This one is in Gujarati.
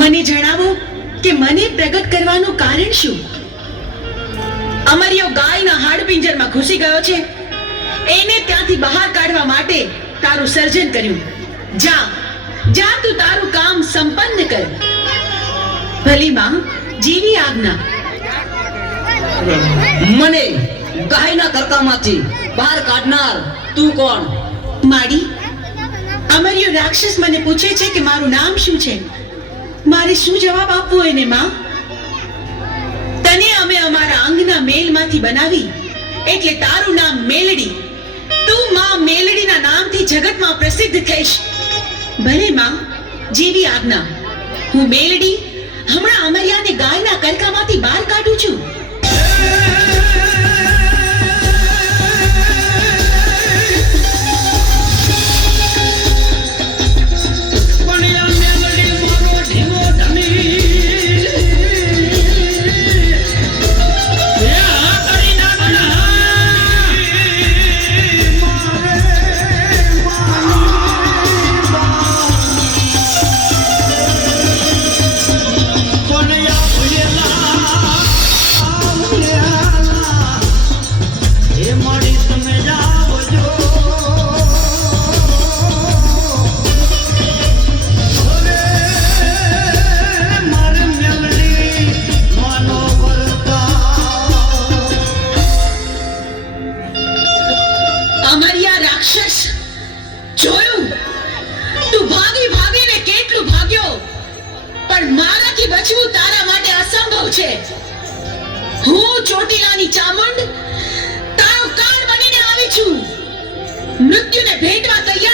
મને જણાવો કે મને પ્રગટ કરવાનું કારણ શું? અમરિયો ગાયના હાડપિંજરમાં ઘૂસી ગયો છે. એને ત્યાંથી બહાર કાઢવા માટે તારું સર્જન કર્યું. જા જા, તું તારું કામ સંપન્ન કર. ભલી માં, જીવી આજ્ઞા. મને ગાયના કરકામાંથી બહાર કાઢનાર તું કોણ? માડી, અમરિયો રાક્ષસ મને પૂછે છે કે મારું નામ શું છે. મારે શું જવાબ આપવો એને માં? તને અમે અમારા અંગના મેલમાંથી બનાવી એટલે તારું નામ મેલડી. તું માં મેલડીના નામથી જગતમાં પ્રસિદ્ધ થઈશ. ભલે માં, જેવી આજ્ઞા. હું મેલડી હમણાં અમરિયાને ગાયના કરકામાંથી બહાર કાઢું છું. અમરિયા રાક્ષસ, જોયું? તું ભાગી ભાગીને કેટલું ભાગ્યો, પણ મારાથી બચવું તારા માટે અસંભવ છે. હું ચોટીલાની ચામુંડ તારો કાળ બનીને આવી છું. મૃત્યુને ભેટવા તૈયાર